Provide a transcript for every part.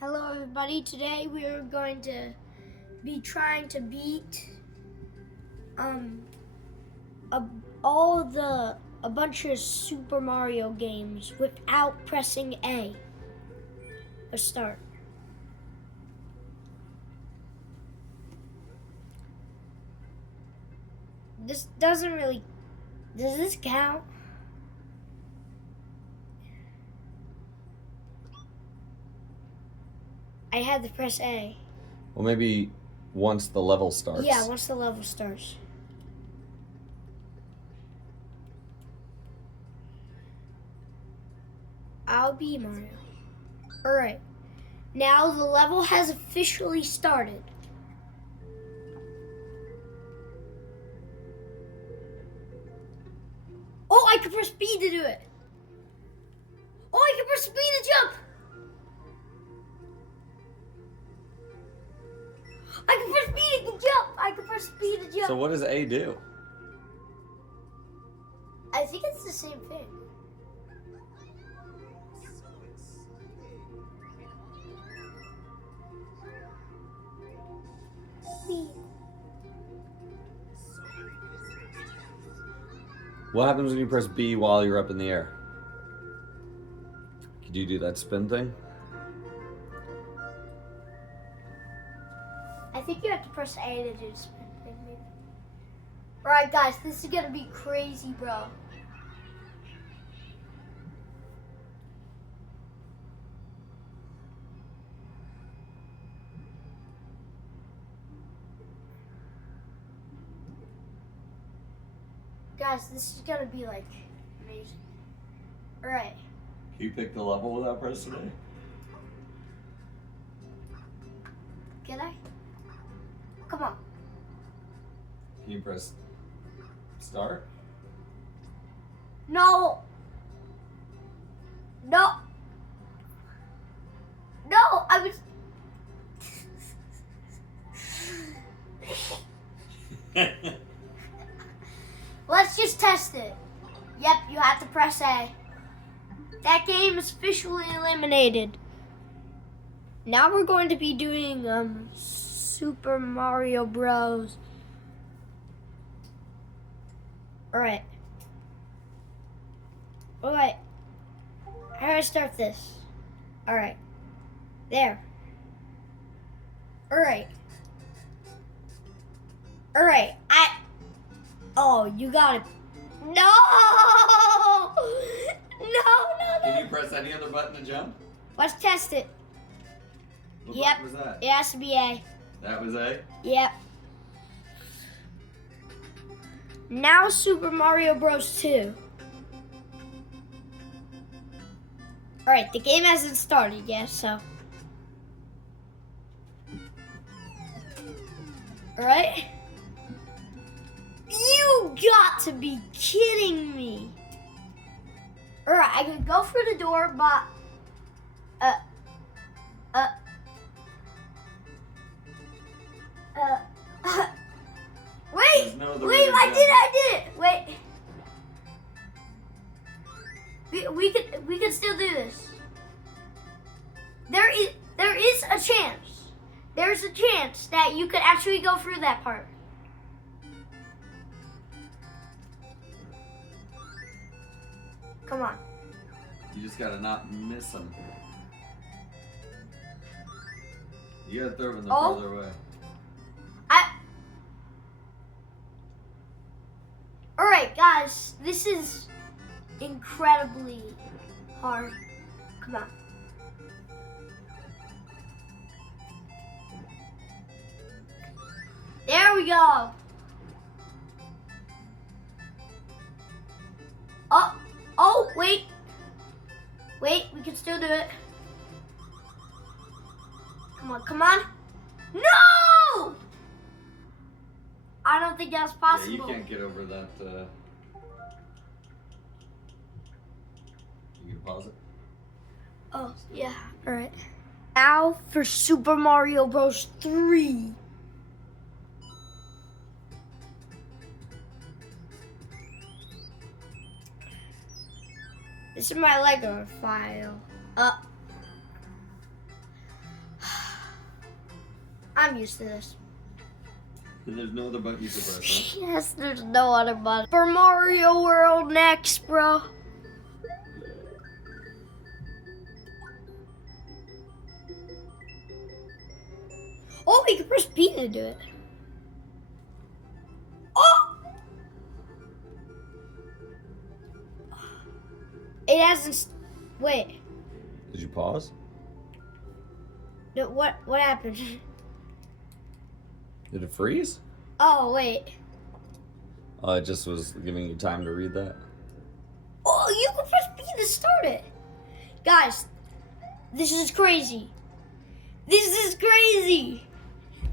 Hello everybody, today we are going to be trying to beat a bunch of Super Mario games without pressing A. Let's start. This doesn't really, does this count? I had to press A. Well, maybe once the level starts. Yeah, once the level starts. I'll be Mario. Alright. Now the level has officially started. Oh, I can press B to do it. Oh, I can press B to jump. I can press B to jump. I can press B to jump. So what does A do? I think it's the same thing. B. What happens when you press B while you're up in the air? Could you do that spin thing? I think you have to press A to do the spin thing, maybe. Alright guys, this is gonna be crazy, bro. Guys, this is gonna be like amazing. Alright. Can you pick the level without pressing A? Can I? Come on. Can you press start? No. No. No, I was. Let's just test it. Yep, you have to press A. That game is officially eliminated. Now we're going to be doing Super Mario Bros. Alright. Alright. How do I start this? Alright. There. Alright. Alright. Oh, you got it. No! No. Can you press any other button to jump? Let's test it. What Yep. button was that? It has to be A. That was A? Yep. Now Super Mario Bros. 2. Alright, the game hasn't started yet, so. Alright. You got to be kidding me. Alright, I can go through the door, but wait, No other way wait, to I jump. did it. Wait. We can still do this. There is a chance. There's a chance that you could actually go through that part. Come on. You just gotta not miss them. You gotta throw them farther away. Alright guys, this is incredibly hard. Come on. There we go. Oh, wait. Wait, we can still do it. Come on. No! I don't think that's possible. Yeah, you can't get over that. You can pause it. Oh, yeah. All right. Now for Super Mario Bros. 3. This is my Lego file. I'm used to this. And there's no other button you can press, huh? Yes, there's no other button. For Mario World next, bro. Oh, we can press B to do it. Oh! It hasn't. Wait. Did you pause? No, what happened? Did it freeze? Oh, wait. Oh, it just was giving you time to read that. Oh, you can press B to start it. Guys, this is crazy. This is crazy.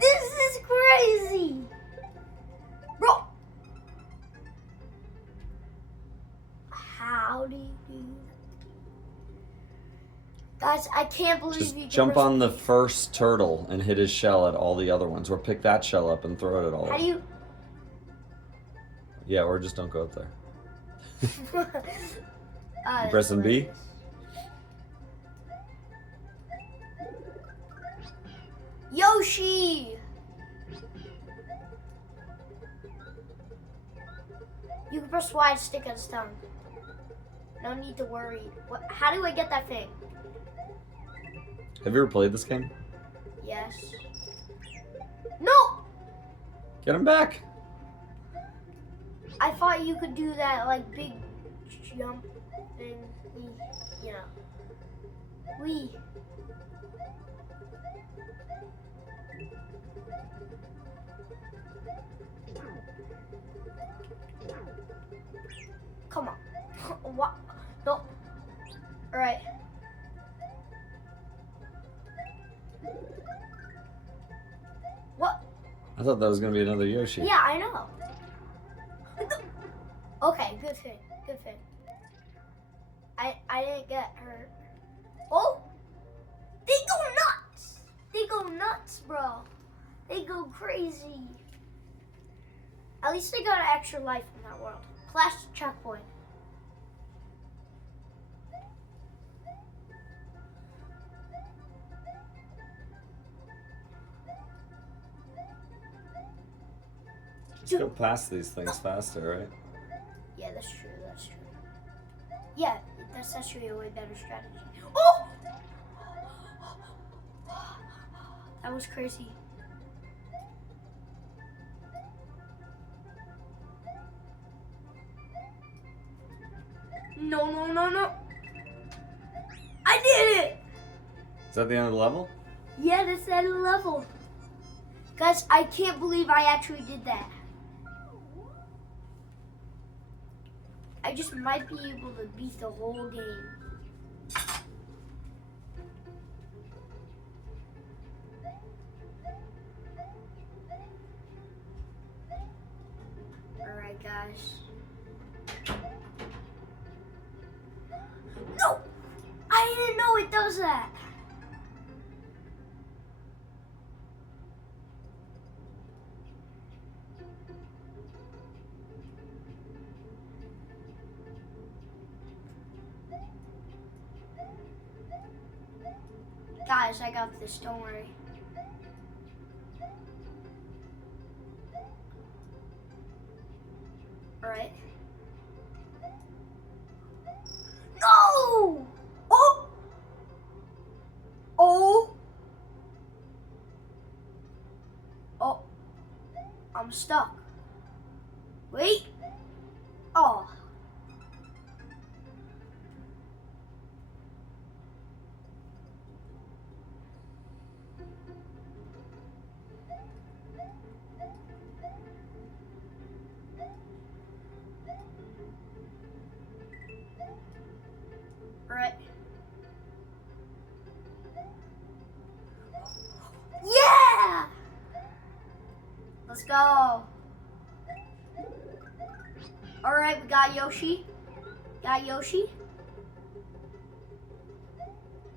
This is crazy. Bro. How do you do that? Guys, I can't believe Just you can jump press on the B. first turtle and hit his shell at all the other ones, or pick that shell up and throw it at all. How do you... Yeah, or just don't go up there. That's pressing B? hilarious. Yoshi! You can press Y to stick on his tongue. No need to worry. How do I get that thing? Have you ever played this game? Yes. No! Get him back! I thought you could do that, like, big jump thing. You know. Wee. Come on. What? No. Alright. What? I thought that was gonna be another Yoshi. Yeah, I know. Okay, good thing. Good thing. I didn't get hurt. Oh! They go nuts! They go nuts, bro. They go crazy. At least they got an extra life in that world. Clash checkpoint. Just go past these things faster, right? Yeah, that's true. That's true. Yeah, that's actually a way better strategy. Oh! That was crazy. No, no, no, no. I did it! Is that the end of the level? Yeah, that's the end of the level. Guys, I can't believe I actually did that. I just might be able to beat the whole game. Alright, guys. No! I didn't know it does that. Guys, I got this, don't worry. Alright. No! Oh! Oh! Oh. I'm stuck. Wait. Oh. Right. Yeah! Let's go. Alright, we got Yoshi. Got Yoshi.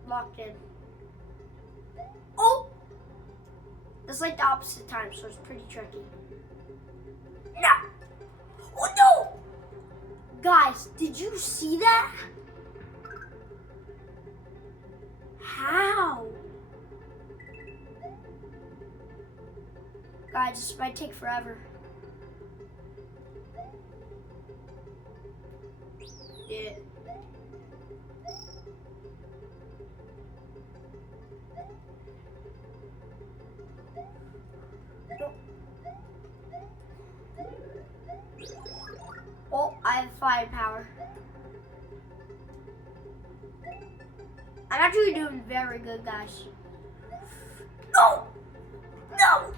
Locked in. Oh! That's like the opposite time, so it's pretty tricky. No! Oh no! Guys, did you see that? How? Guys, this might take forever. Yeah. Oh, I have firepower. I'm actually doing very good, guys. No! No!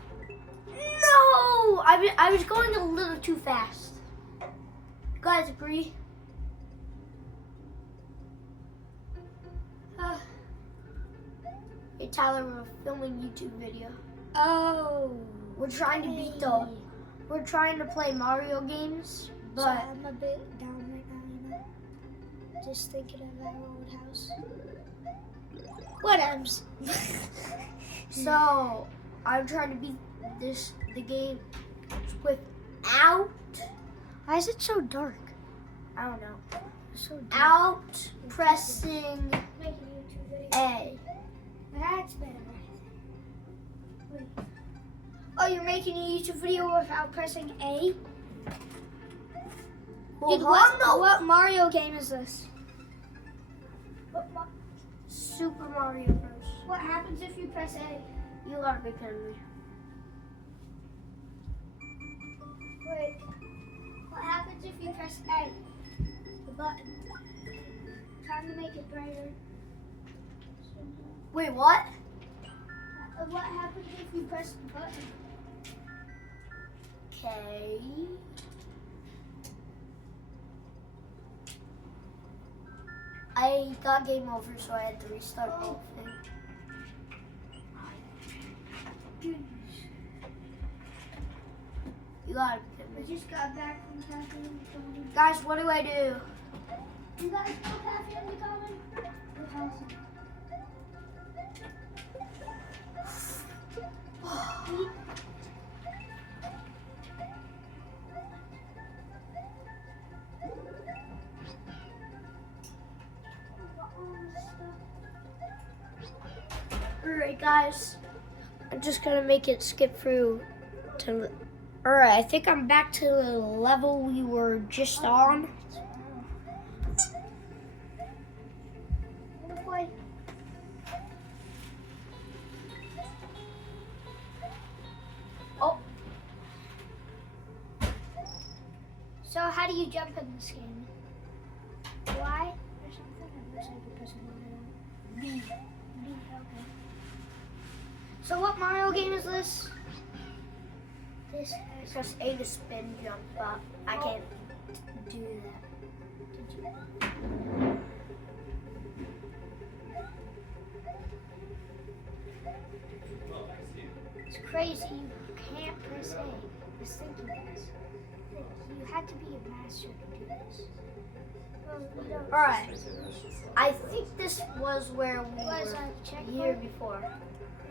No! I was going a little too fast. You guys agree? Hey Tyler, we're filming YouTube video. Oh. We're trying to beat we're trying to play Mario games, So but I'm a bit down right now, you know. Just thinking of our old house. Whatevs. so I'm trying to beat the game without Why is it so dark? I don't know. It's so dark. Out pressing Making a YouTube video. A. That's better. Wait. Oh, you're making a YouTube video without pressing A? Hold Dude, on, what Mario game is this? Super Mario Bros. What happens if you press A? You gotta be kidding me. Wait. What happens if you press A? The button. Trying to make it brighter. Wait, what? What happens if you press the button? Okay. I got game over, so I had to restart the whole thing. You gotta be kidding I me. just got back from Cafe on the Common. Guys, what do I do? You guys know Cafe on the Common? It's awesome. Alright, guys. I'm just gonna make it skip through to. Alright, I think I'm back to the level we were just on. Oh, So how do you jump in this game? Y or something? It looks like you're pressing Y. B. B, okay. So what Mario game is this? This has press A to spin jump, but I can't do that. Did you? It's crazy. You can't press A. This thing does. You had to be a master to do this. Well, you don't. Alright. I think this was where we Was were a checkpoint? year before.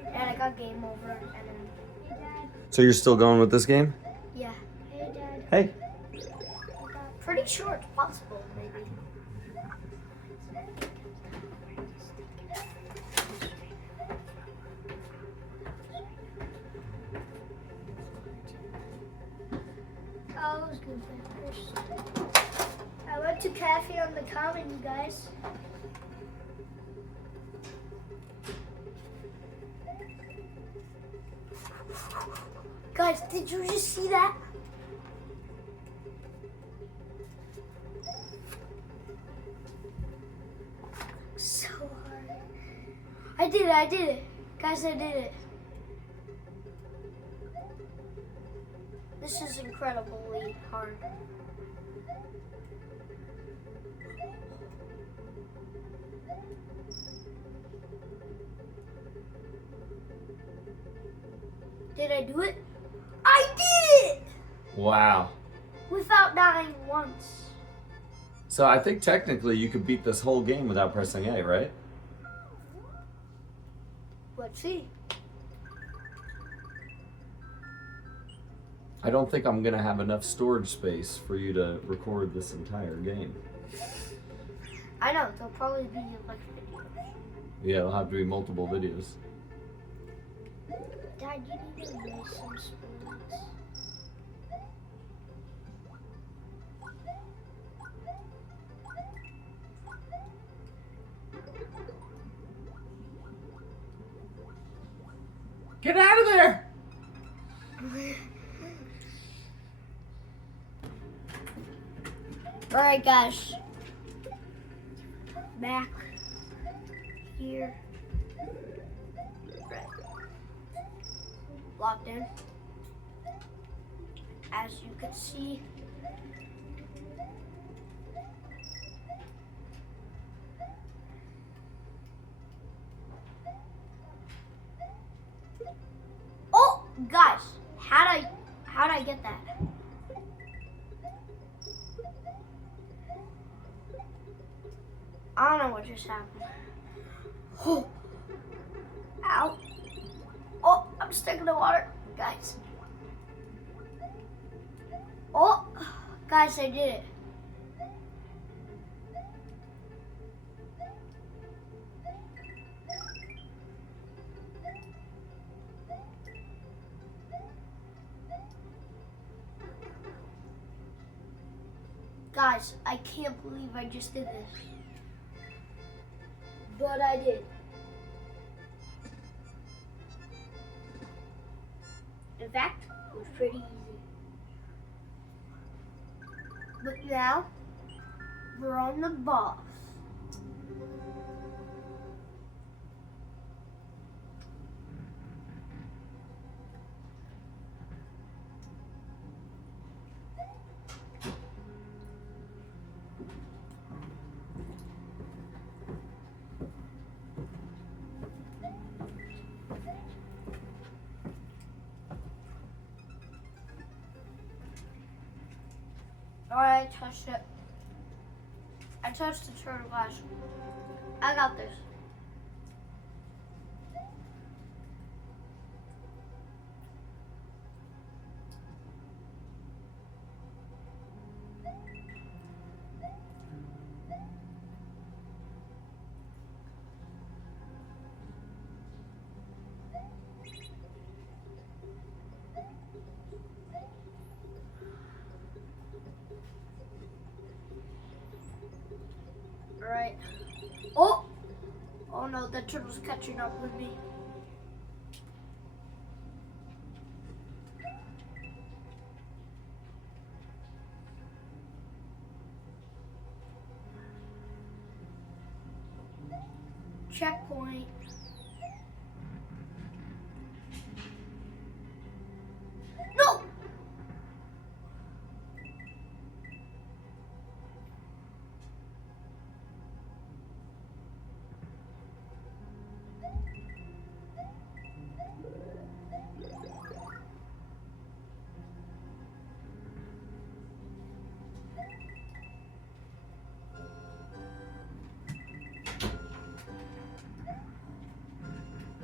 And I got game over and then Hey, Dad. So you're still going with this game? yeah. Hey, Dad. Hey. I got Pretty sure it's possible, maybe. Oh, it was good first. I went to Cafe on the Common, you guys. Guys, did you just see that? So hard. I did it. Guys, I did it. This is incredibly hard. Did I do it? I did it! Wow. Without dying once. So I think technically you could beat this whole game without pressing A, right? Let's see. I don't think I'm gonna have enough storage space for you to record this entire game. I know, there'll probably be like videos. Yeah, it'll have to be multiple videos. Dad, Dad, you need to miss some spoons. Get out of there! Alright, guys. Back here. Locked in. As you can see, oh, guys, how'd I get that? I don't know what just happened. Oh, ow. Oh, I'm stuck in the water, guys. Oh, guys, I did it. Guys, I can't believe I just did this. But I did. In fact, it was pretty easy. But now, we're on the boss. Alright, I touched it. I touched the turtle, guys. I got this. Alright. Oh! Oh no, the turtle's catching up with me. Checkpoint. No!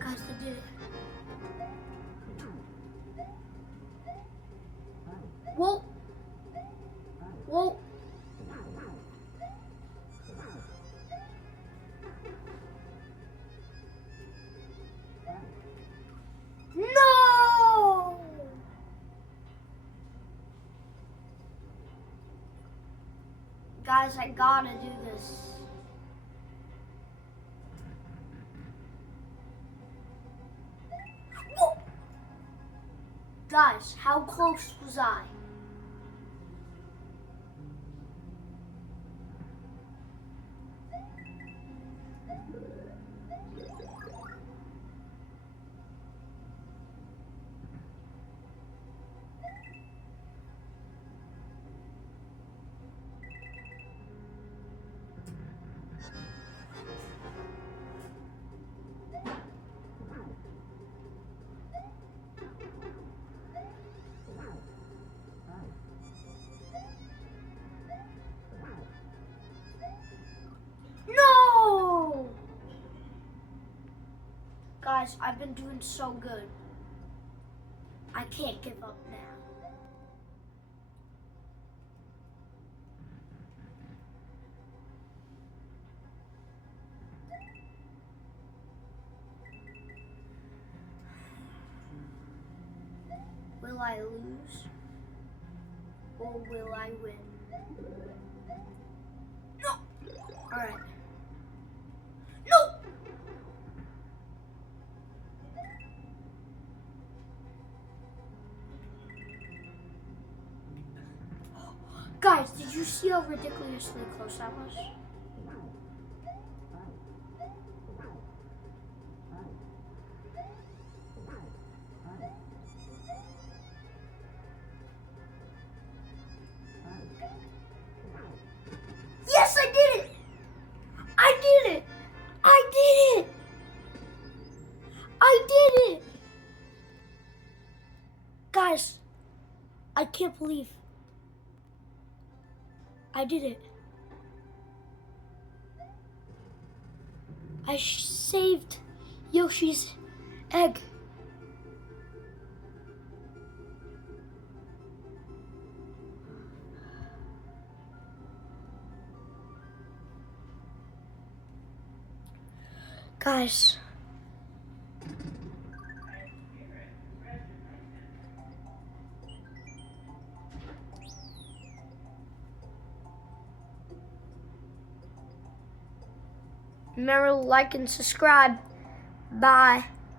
Guys, I did it. Whoa! Whoa! No! Guys, I gotta do this. Whoa! Guys, how close was I? No! Guys, I've been doing so good. I can't give up now. I lose? Or will I win? No! Alright. No! Guys, did you see how ridiculously close that was? Yes, I did it! I did it! I did it! I did it! Guys, I can't believe I did it. I saved Yoshi's egg. Guys, remember to like and subscribe. Bye.